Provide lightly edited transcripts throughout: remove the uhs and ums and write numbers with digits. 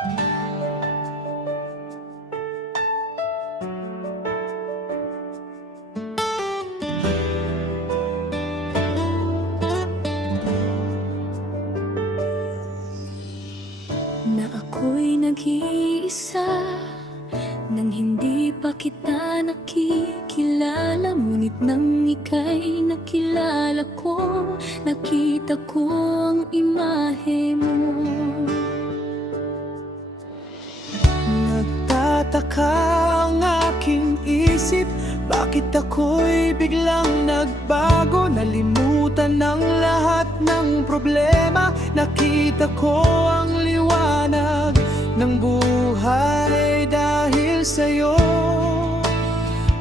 Na ako'y nag-iisa nang hindi pa kita nakikilala. Ngunit nang ika'y nakilala ko, nakita ko ang imahe mo. Nagtataka ang aking isip, bakit ako'y biglang nagbago? Nalimutan ng lahat ng problema, nakita ko ang liwanag ng buhay dahil sa'yo.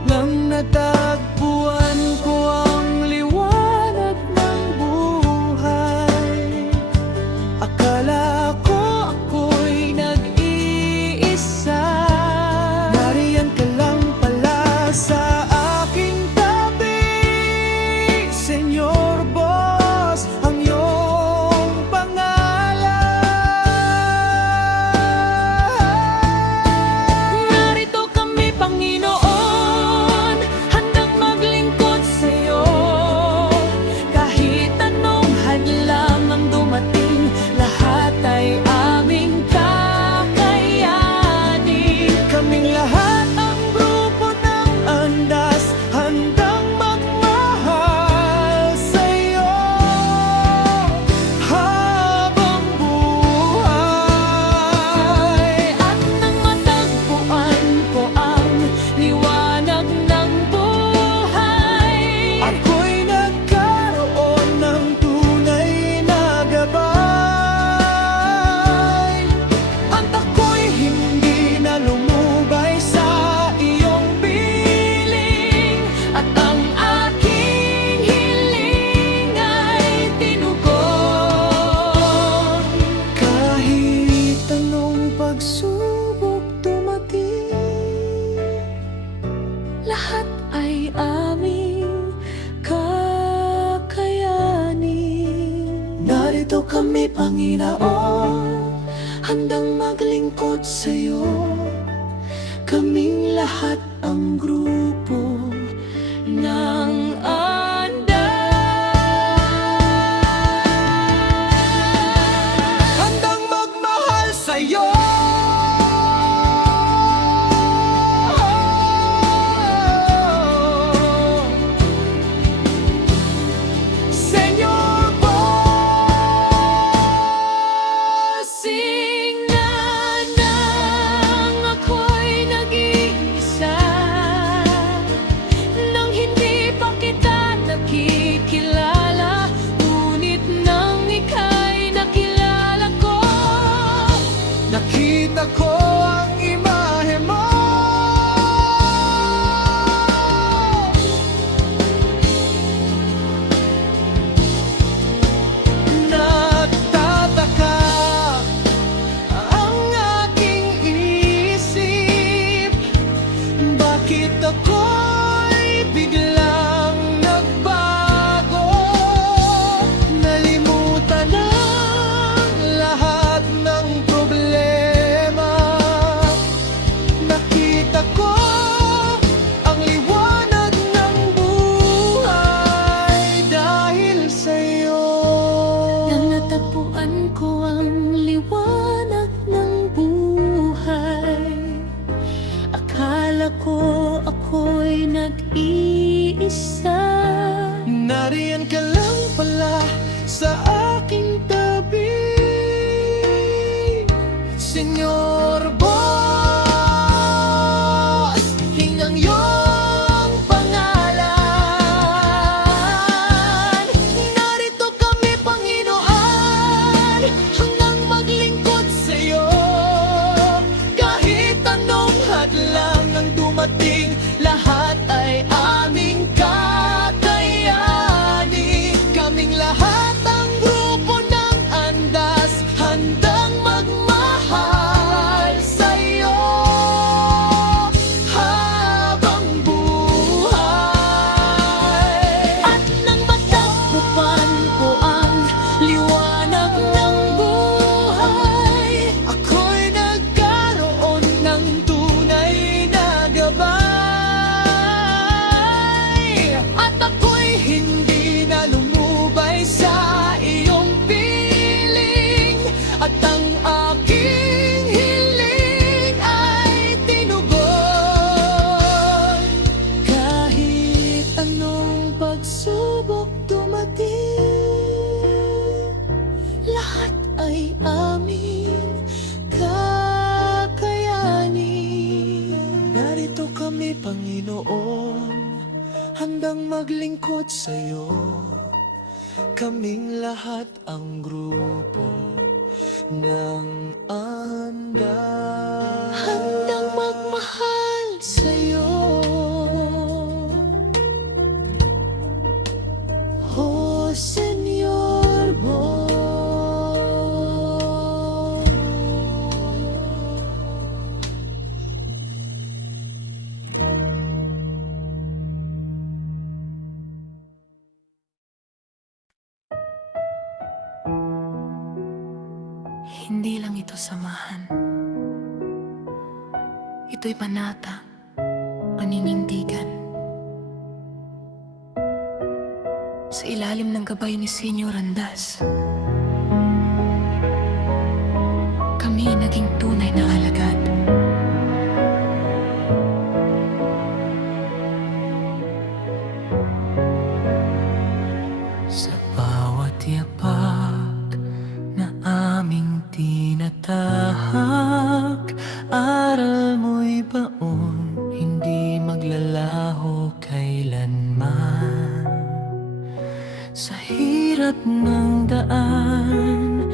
Nang natagpuan ko ang liwanag ng buhay, akala ko ako'y nag-iisa. Nariyan ka lang pala sa aking tabi, Senyor Boss, ang iyong pangalan. Narito kami, Panginoon, handang maglingkod sa'yo. Kahit anong hadlang ang dumating, lahat ay aming kakayanin. Kaming lahat ang grupo ng Andas, handang magmahal sa'yo habang buhay. At nang matagpuan ko ang liwanag ng buhay, Ako'y nagkaroon ng tunay na gabay. At ako'y hindi na lumubay sa iyong piling, at ang aking hiling ay tinugon. kahit anong pagsubok dumating. Lahat ay aming kakayanin. Narito kami, Panginoon, handang maglingkod sa'yo. Kaming lahat ang grupo Nang handang magmahal sa'yo. Senyor Bossing na nang ako'y nag-iisa, nang hindi pa kita nakikilala. Ngunit nang ika'y nakilala ko, nakita ko ang imahe mo. Nagtataka ang aking isip, bakit ako'y biglang nagbago? Nalimutan ang lahat ng problema, nakita ko ang liwanag ng buhay dahil sa'yo. nang natagpuan ko ang liwanag ng buhay, akala ko ako'y nag-iisa. Nariyan ka lang pala sa aking tabi, Senyor Boss, ang iyong pangalan. Narito kami, Panginoon, hanggang maglingkod sa'yo. Kahit anong hadlang ang dumating, lahat ay aming kakayanin. Kaming lahat ang grupo ng Andas, handang magmahal aking hiling ay tinugon. Kahit anong pagsubok dumating, Lahat ay aming kakayanin. Narito kami, Panginoon, handang maglingkod sa'yo. Kaming lahat ang grupo ng handang magmahal sa'yo. Oh, Señor Bon. hindi lang ito samahan. Ito'y panata, paninindigan. Sa ilalim ng gabay ni Senyor Andas, kami naging tunay na alagad. Sa bawat yapak na aming tinatahak, aral mo'y baon, hindi maglalaho kailanman. Sa hirap ng daan,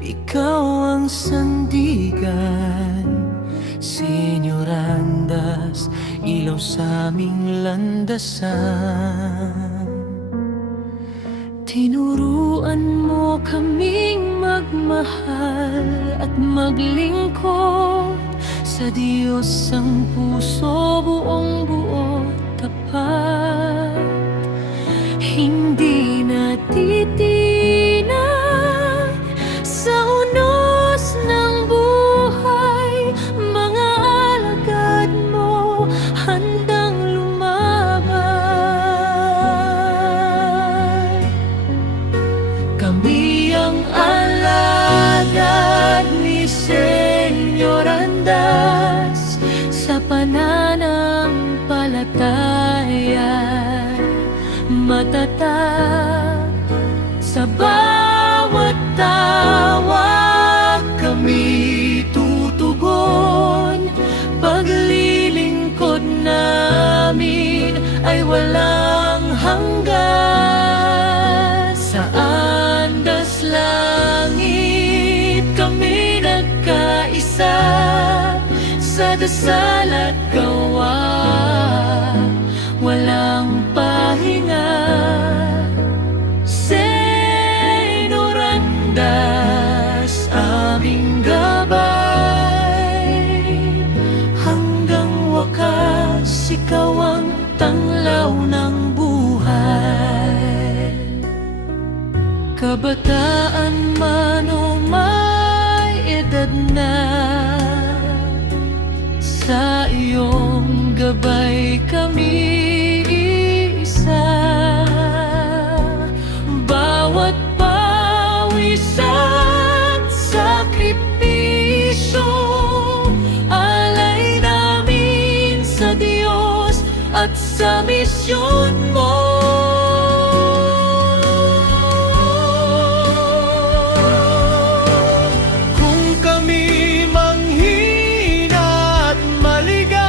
ikaw ang sandigan. Senyor Andas, ilaw sa aming landasan. Tinuruan mo kaming magmahal at maglingkod sa Diyos ang puso buong buo tapat. Hindi natitinag sa unos ng buhay, mga alagad mo handang lumaban. Kami ang alagad ni Senyor Andas sa pananampalataya, matatag sa bawat tawag kami tutugon. Paglilingkod namin ay walang hanggan. Sa Andas langit kami nagkaisa, sa dasal at gawa walang pahinga. Senyor Andas, aming gabay, hanggang wakas ikaw ang tanglaw ng buhay. Kabataan man o may edad na, sa iyong gabay kami isa. Bawat pawis at sakripisyo, alay namin sa Diyos at sa misyon mo. Kung kami manghina at maligaw,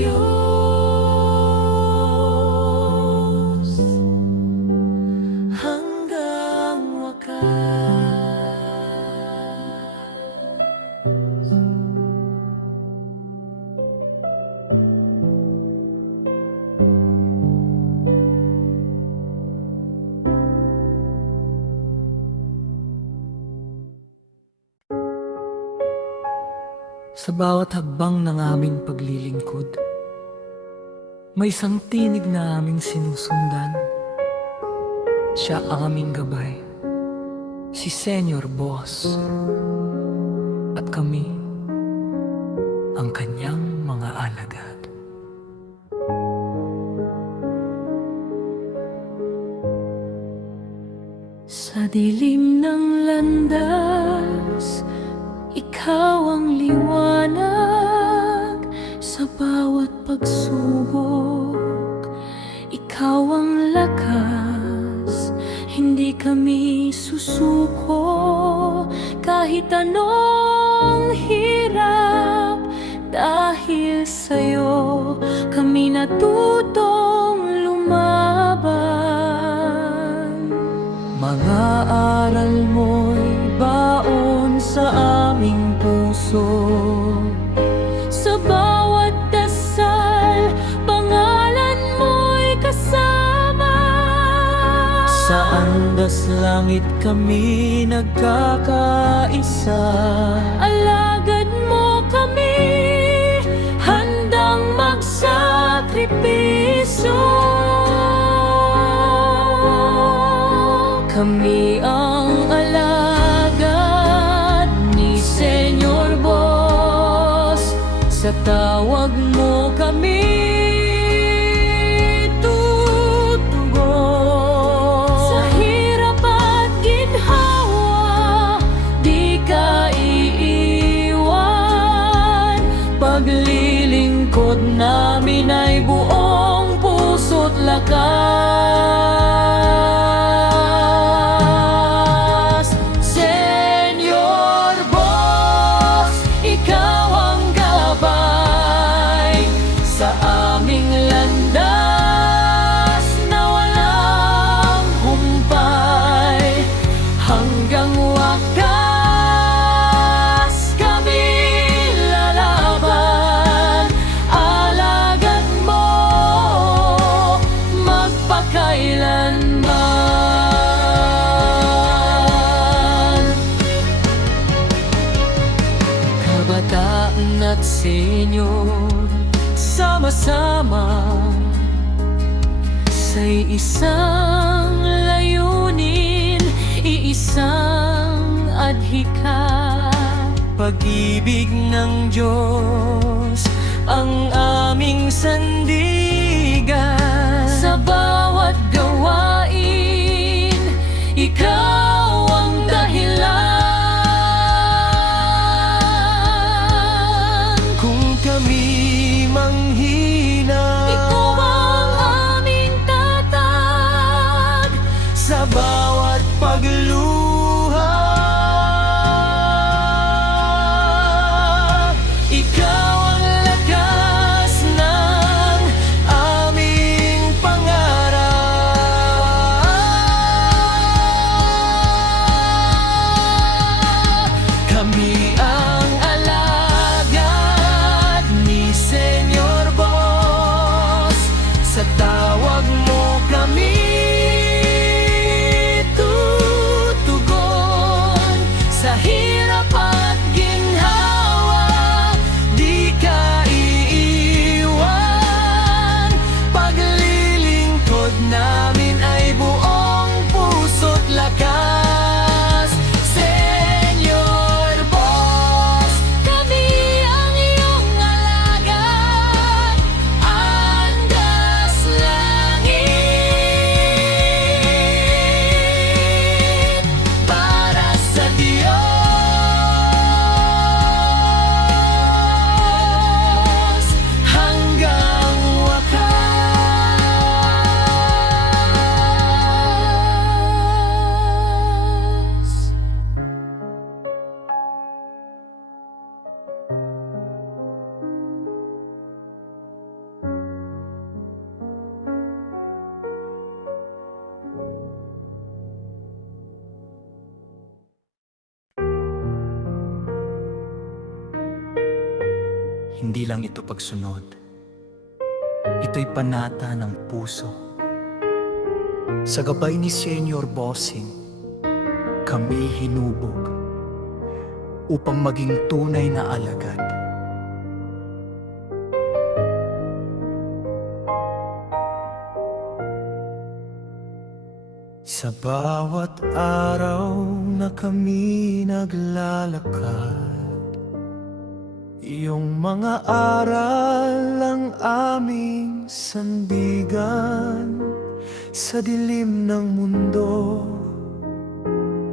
Diyos hanggang wakas. Sa bawat hakbang ng aming paglilingkod, may isang tinig na aming sinusundan. Siya ang aming gabay, si Senyor Boss, at kami ang kanyang mga alagad. Sa dilim ng landas, ikaw ang liwanag. Sa bawat pagsubok, ikaw ang lakas. Hindi kami susuko kahit anong hirap. Dahil sa'yo kami natutong lumaban. Mga aral mo'y baon sa aming puso. Sa bawat dasal, pangalan mo'y kasama. Sa andas langit kami nagkakaisa. Alagad mo kami, handang magsakripisyo. Kami ang alagad ni Senyor Boss. Sa tawag mo kami tutugon. Sa hirap at ginhawa, di ka iiwan. Paglilingkod namin ay buong puso't lakas. Kabataan at senyor, sama-sama sa'y isang layunin, iisang adhika. Pag-ibig ng Diyos ang aming sandigan. Sa bawat gawain, ikaw ang dahilan. Kung kami manghina, ikaw ang aming tatag. Sa bawat pagluha, ikaw ang lakas ng Hindi lang ito pagsunod. Ito'y panata ng puso. Sa gabay ni Senior Bossing, kami hinubog upang maging tunay na alagad. Sa bawat araw na kami naglalakad, iyong mga aral ang aming sandigan. Sa dilim ng mundo,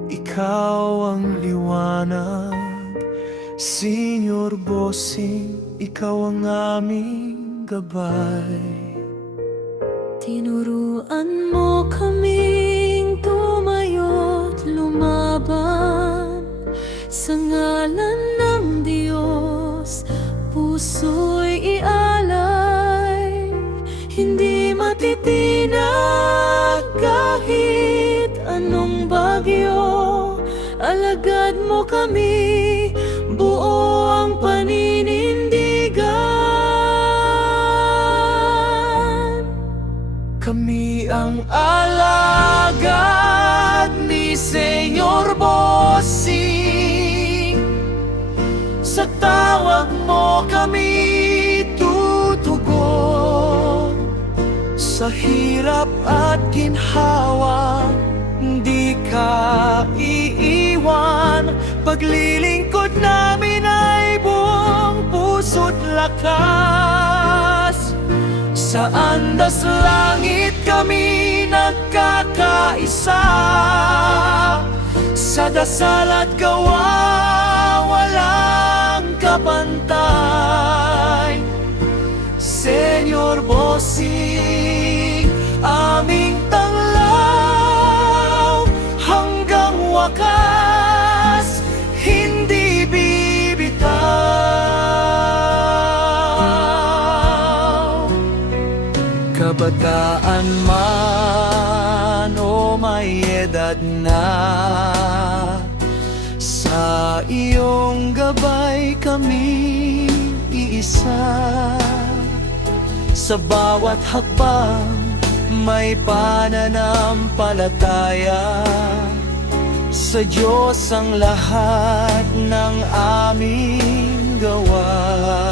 ikaw ang liwanag. Senior Bossing, ikaw ang aming gabay. Tinuruan mo kaming tumayo't lumaban sa ngalan ng Diyos, puso'y ialay. Hindi matitinag kahit anong bagyo, alagad mo kami, buo ang paninindigan. Kami ang alagad ni Senior Bossing. Sa tawag mo kami tutugon. Sa hirap at ginhawa, di ka iiwan. Paglilingkod namin ay buong puso't lakas. Sa andas langit kami nagkakaisa. Sa dasal at gawa walang kapantay. Senior Bossing, aming tanglaw hanggang wakas, hindi bibitaw. Kabataan man o may edad na, sa iyong gabay kami iisa. Sa bawat hakbang may pananampalataya. Sa Diyos ang lahat ng aming gawa.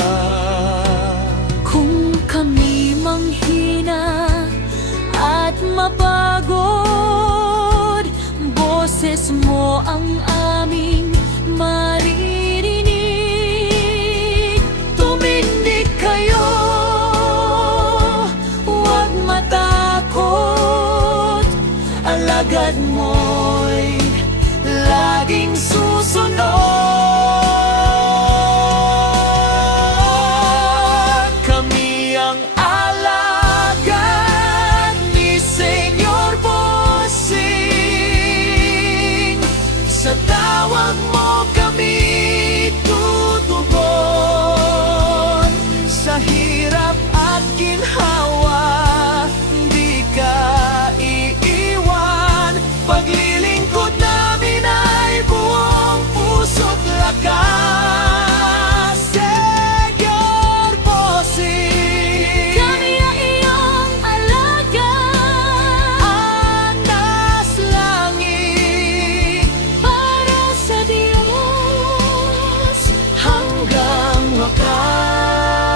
Kung kami manghina at mapagod, boses mo ang aming maririnig. Tumindig kayo, huwag matakot, alagad mo'y laging susunod. Kami ang alagad ni Senior Bossing. Sa tawag mo kami tutugon. Sa hirap at ginhawa, di ka iiwan. Paglilingkod namin ay buong puso't lakas. Senior Bossing, Kami ang iyong alagad, andas langit para sa Diyos hanggang wakas.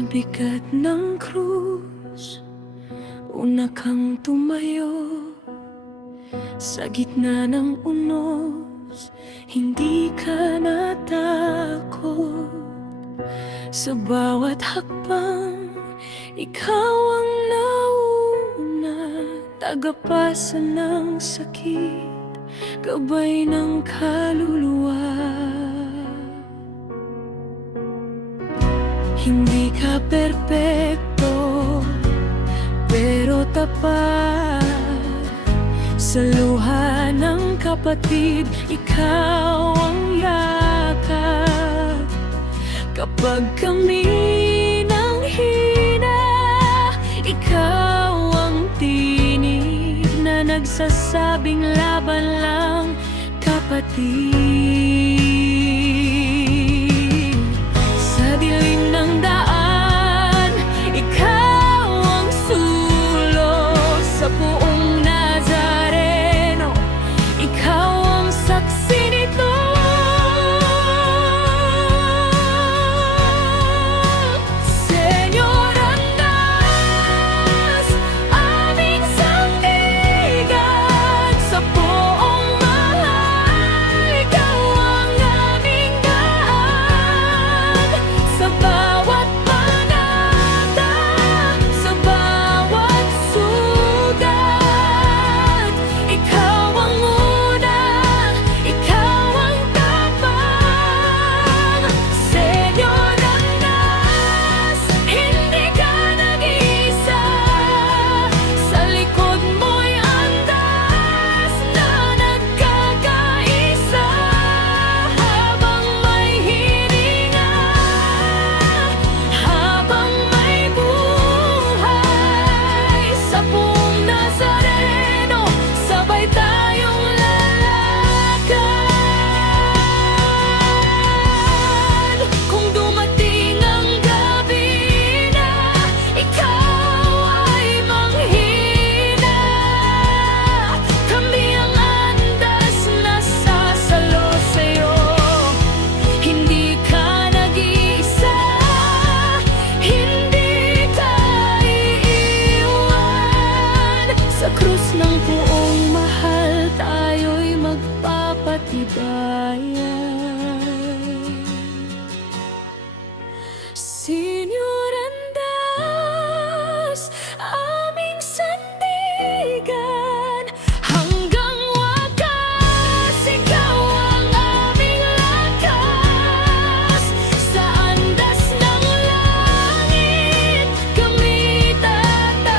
Sa bigat ng krus, una kang tumayo. Sa gitna ng unos, hindi ka natakot. Sa bawat hakbang, ikaw ang nauna. Tagapasan ng sakit, gabay ng kaluluwa. Hindi ka perpekto, pero tapat. Sa luha ng kapatid, ikaw ang yakap. Kapag kami nang hina, ikaw ang tinig na nagsasabing laban lang, kapatid. Sa dilim ng daan, ikaw ang sulog. Sa buong Nazareno, ikaw ang saksi nito. Senyor Andas, aming sandigan. Sa buong mahal, ikaw ang aming daan. Sa bawat panata, sa bawat sugat, ikaw ang una, ikaw ang tapang. Senyor Andas, hindi ka nag-iisa. Sa likod mo'y andas na nagkakaisa. Habang may hininga, habang may buhay, sa buong Nazareno, sabay tayong lalakad. Kung dumating ang gabi na ikaw ay manghina, kami ang andas na sasalo sa'yo. Hindi ka nag-iisa, hindi ka iiwan. Sa krus ng buong mahal, tayo'y magpapatibayan. Senyor Andas, aming sandigan. Hanggang wakas, ikaw ang aming lakas. Sa andas ng langit, kami tataan.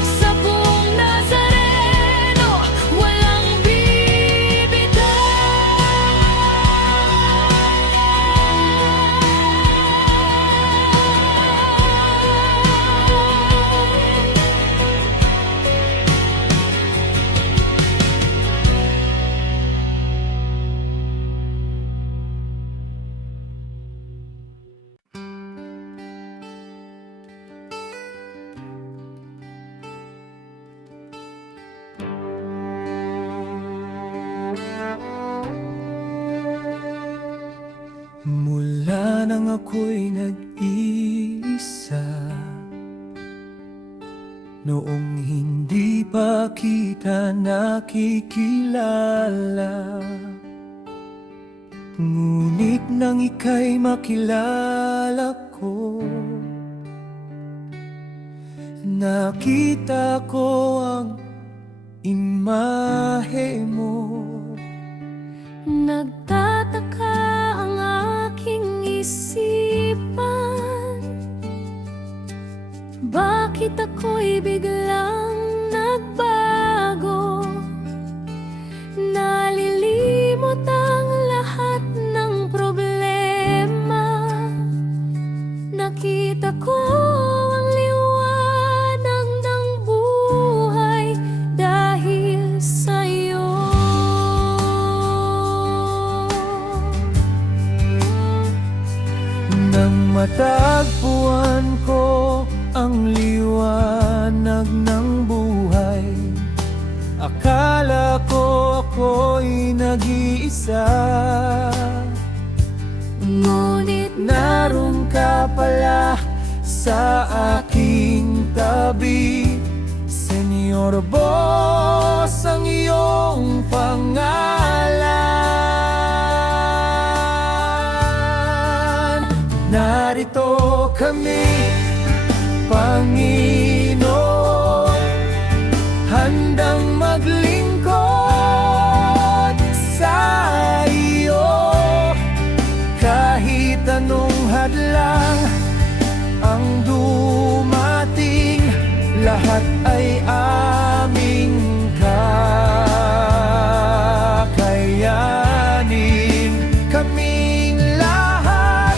Sa buong Nazareno, walang Mula nang ako'y nag-iisa, noong hindi pa kita nakikilala, ngunit nang ika'y makilala ko, nakita ko ang imahe mo. Nagtataka ang aking isipan, bakit ako'y biglang nagbago? Nalilimot ang lahat ng problema. Nakita ko ang liwanag ng buhay dahil sa'yo. Nang matagpuan ko ang liwanag ng buhay, akala ko ako'y nag-iisa. Ngunit naroon ka pala sa aking tabi. Senyor Boss ang iyong pangalan. Narito kami, Panginoon, handang maglingkod sa iyo. Kahit anong hadlang ang dumating, lahat ay aming kakayanin. Kaming lahat,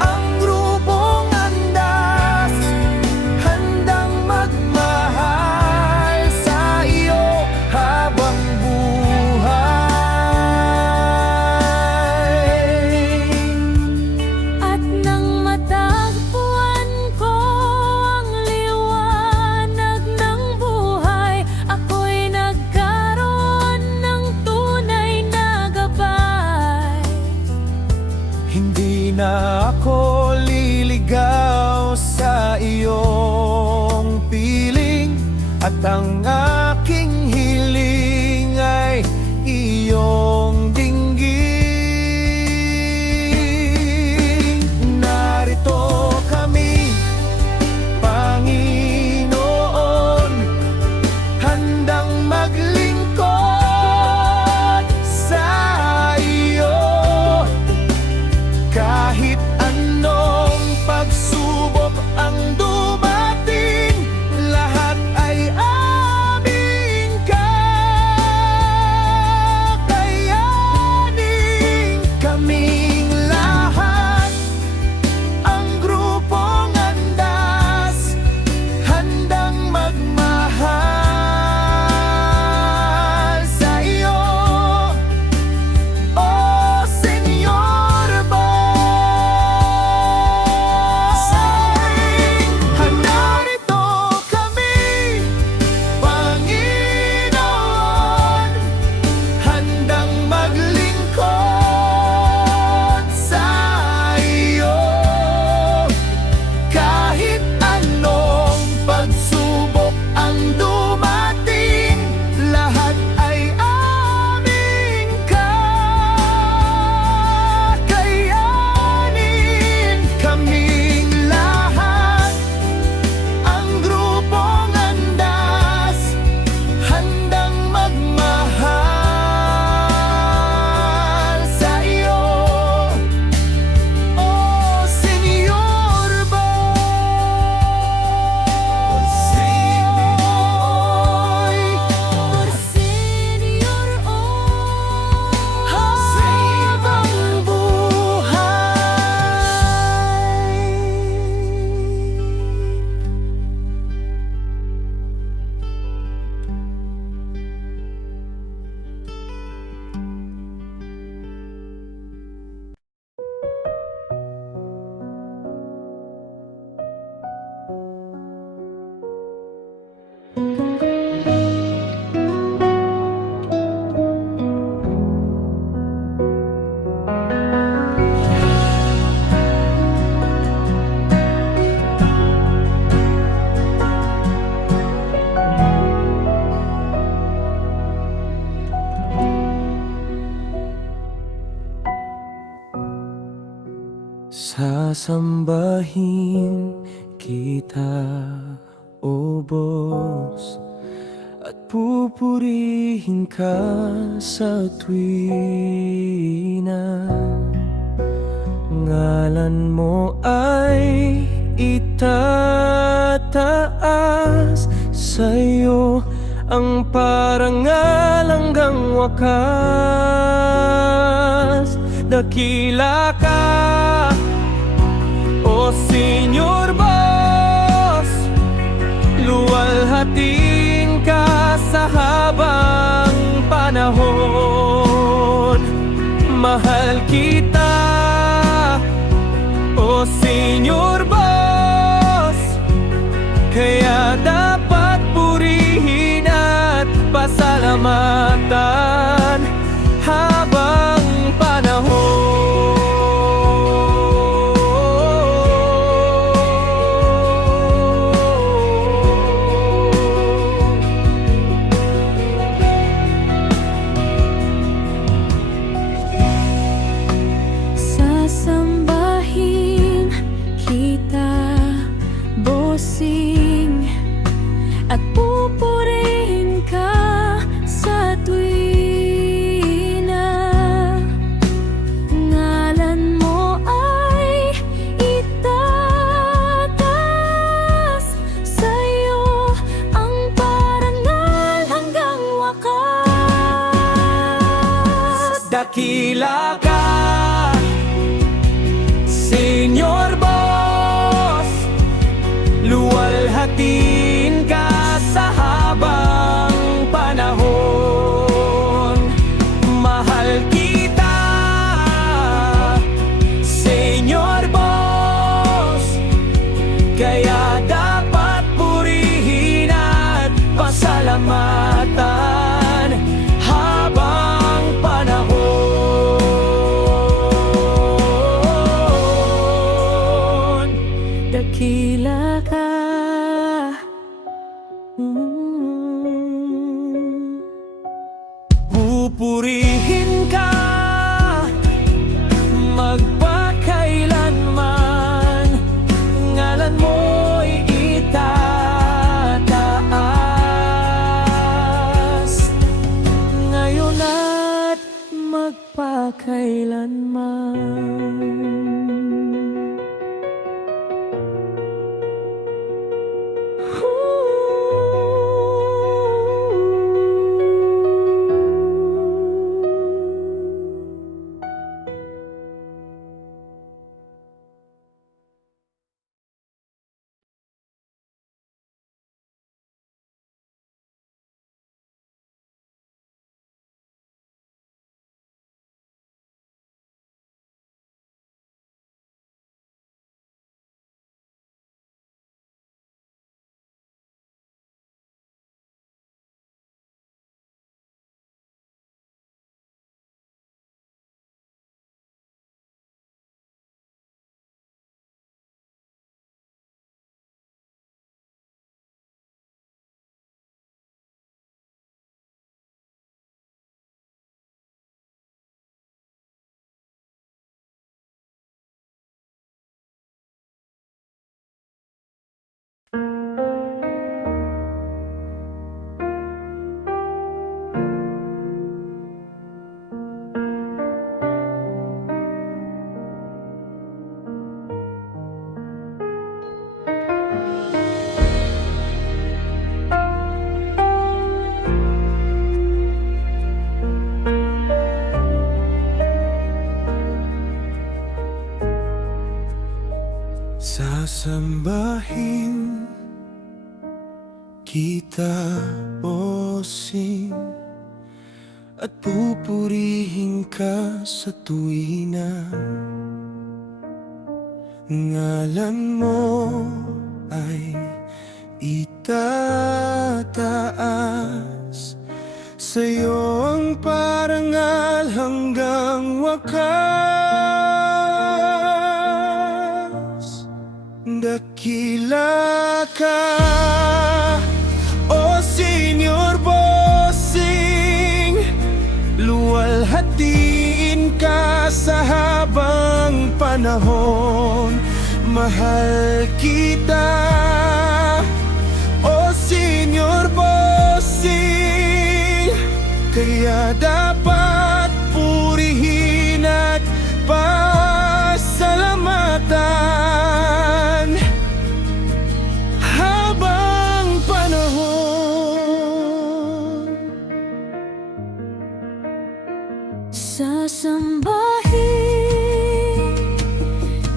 ang grupong Andas, handang magmahal sa iyo habang buhay. At nang matagpuan ko ang liwanag ng buhay, ako'y nagkaroon ng tunay na gabay. Hindi na ako liligaw sa iyong piling, at ang aking hiling ay iyong dinggin. Narito kami, Panginoon, handang maglingkod sa iyo. Kahit anong pagsubok ang dumating, lahat ay aming kakayanin. Kaming lahat, ang grupong Andas, handang magmahal sa iyo. Oh, Senyor Boss, narito kami, Panginoon, handang maglingkod sa iyo. Kahit anong pagsubok ang dumating, lahat ay aming kakayanin. Kaming lahat, ang grupong Andas, handang magmahal sa iyo. Oh, Senyor Boss, Por Senyor, habang buhay. Sasambahin kita, O Boss, at pupurihin ka sa tuwina. Ngalan mo ay itataas, sa'yo ang parangal hanggang wakas. Dakila ka, O Senyor Boss, luwalhatiin ka sa habang panahon. Mahal kita, O Senyor Boss, kaya dapat purihin at pasalamatan habang panahon. dakila ka. Pupurihin ka magpakailanman, ngalan mo'y itataas ngayon at magpakailanman. Sasambahin kita, bossing, at pupurihin ka sa tuwina. Ngalan mo ay itataas, sa'yo ang parangal hanggang wakas. Dakila ka, o Senior Bossing, luwalhatiin ka sa habang panahon. Mahal kita, o Senior Bossing, kaya dapat purihin at pasalamatan habang panahon. Sasambahin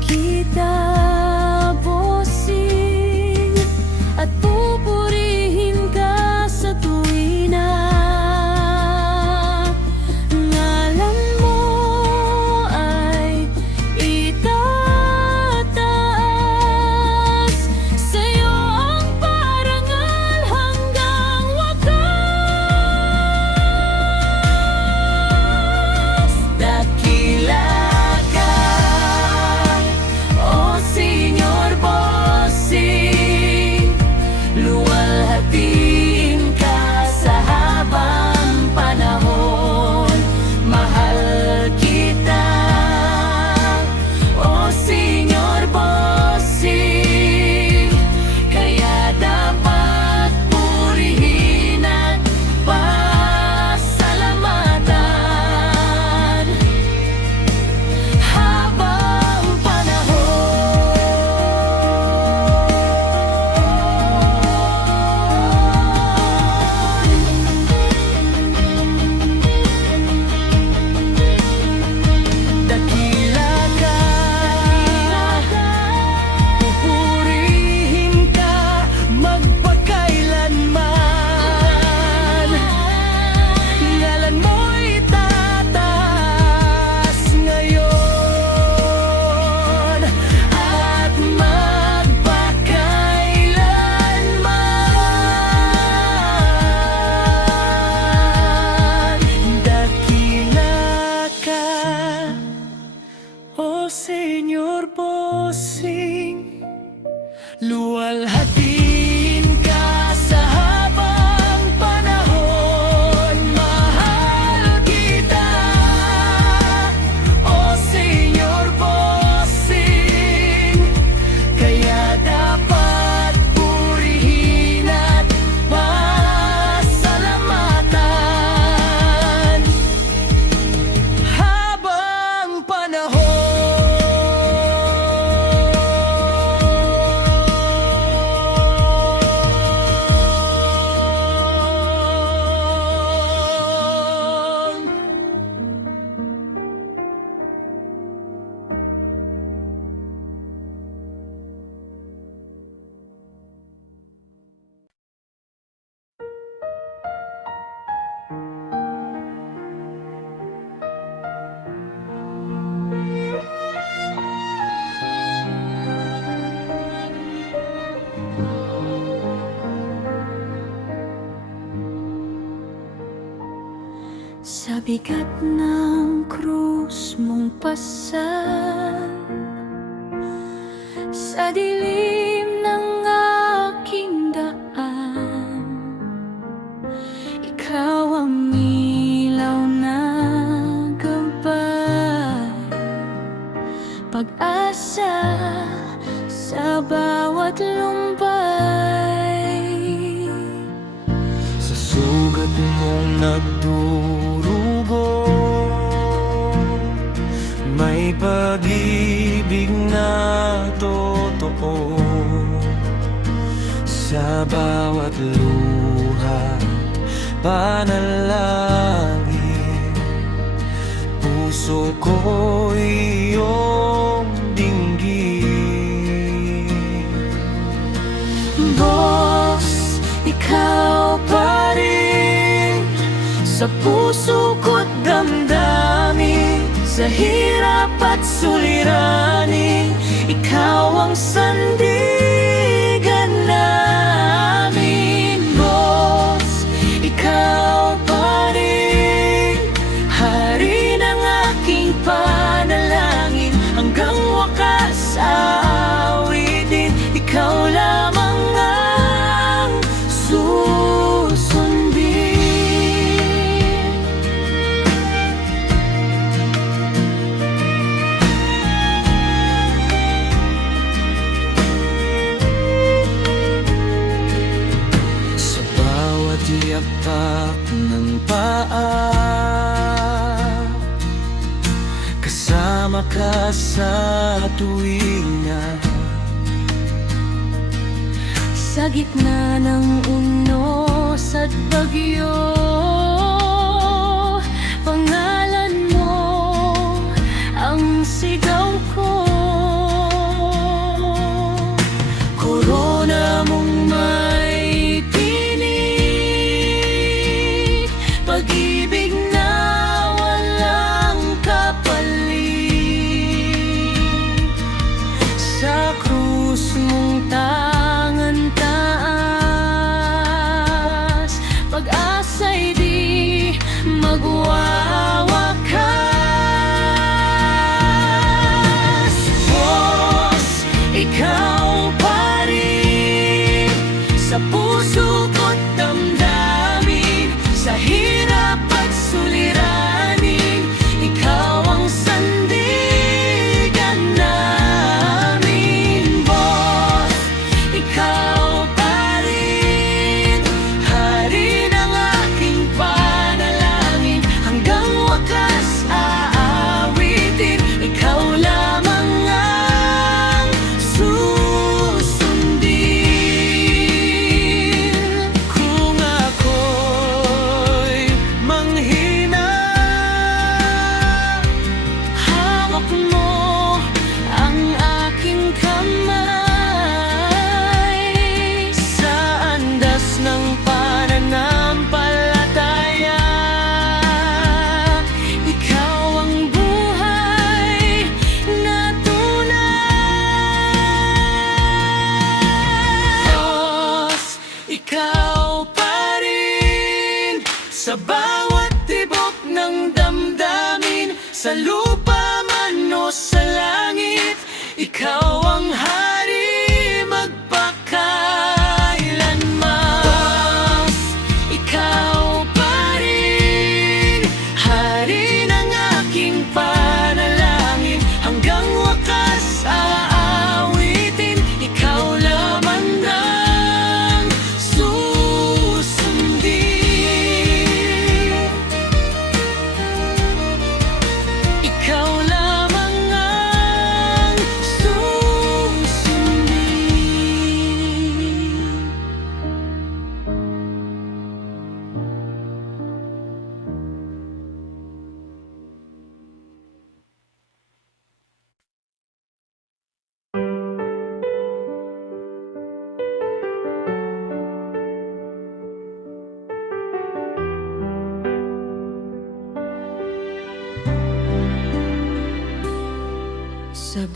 kita, bossing, at pupurihin ka sa tuwina. Luwalhatin ka sa habang panahon. Mahal kita, O Senyor Bossing. Kaya dapat purihin at pasalamatan habang panahon. Sa bigat ng krus mong pasan, sa dilim ng aking daan, ikaw ang ilaw na gabay, pag-asa sa bawat lumbay. Sa sugat mong nagdurugo, may pag-ibig na totoo. Sa bawat luha, panalangin, puso ko iyong dinggin. Boss, ikaw pa rin sa puso ko't damdamin, sa hirap at suliranin, ikaw ang sandigan namin. Boss, ikaw pa rin, hari ng aking panalangin, hanggang wakas aawitin, ikaw lamang ang susundin. Sa bawat yapak ng paa, kasama ka sa tuwinga. Sa gitna ng unos at bagyo, pangalan mo ang sigaw ko. Korona mong may tinig, pag-ibig na walang kapalit. Sa krus mong tangan taas, pag-asa'y di magwawakas. Boss, ikaw pa rin sa puso ko't damdamin, sa hirap at suliranin, ikaw ang sandigan namin. Boss, ikaw pa rin, hari ng aking panalangin, hanggang wakas aawitin, ikaw lamang ang susundin.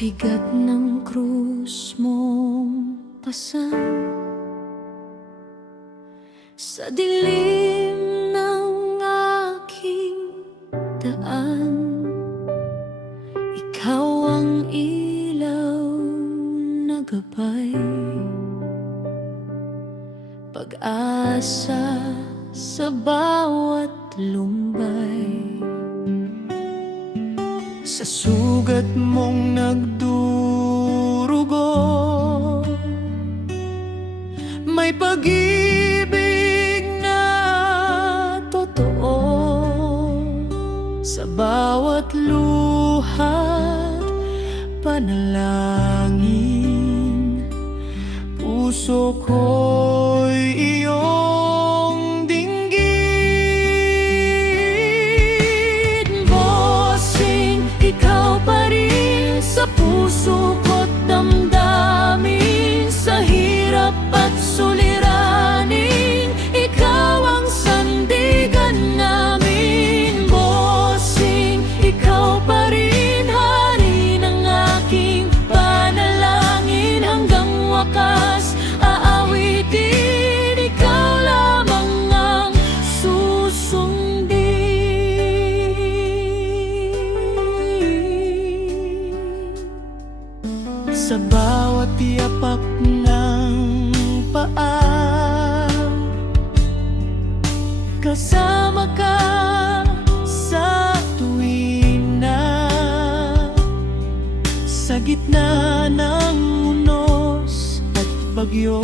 bigat ng krus mong pasan, sa dilim ng aking daan, ikaw ang ilaw na gabay, pag-asa sa bawat lumbay. Sa sugat mong nagdurugo, may pag-ibig na totoo. Sa bawat luha't panalangin, puso ko'y iyong dinggin. Bossing, ikaw pa rin sa puso ko't damdamin, sa hirap at suliranin, ikaw ang sandigan namin. Bossing, ikaw pa rin, hari ng aking panalangin, hanggang wakas aawitin, ikaw lamang ang susundin. Sa bawat yapak ng paa, kasama ka sa tuwina, sa gitna ng unos at bagyo,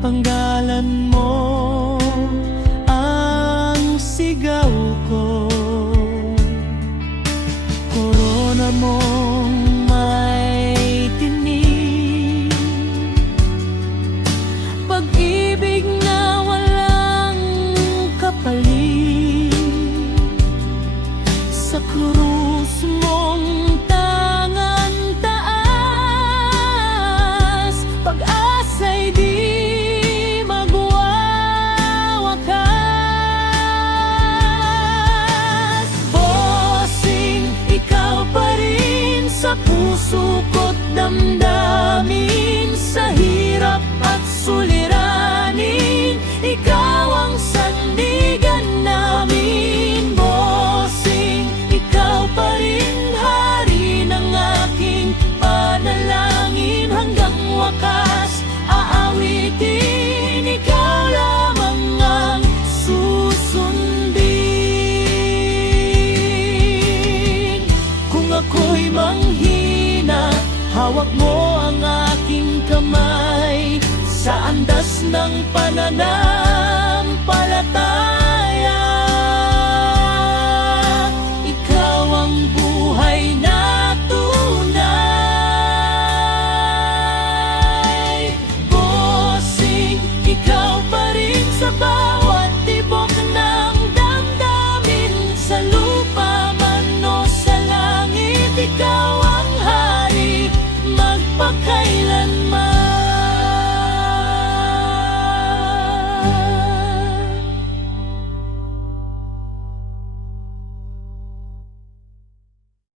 panggalan mo ang sigaw ko. Korona mong may tinig, pag-ibig na walang kapalit, sa krus mong tangan taas, pag-asa'y di magwawakas. Bossing, ikaw pa rin sa puso ko't damdamin, sa hirap at suliranin, ikaw ang sandigan namin. Bossing, ikaw pa rin, hari ng aking panalangin, hanggang wakas aawitin, ikaw lamang ang susundin. Kung ako'y manghina, hawak mo ang aking kamay, sa andas ng pananampalataya. Ikaw ang buhay na tunay. Bossing, ikaw pa rin sa bawat tibok ng damdamin, sa lupa man o sa langit, ikaw ang hari magpakailanman.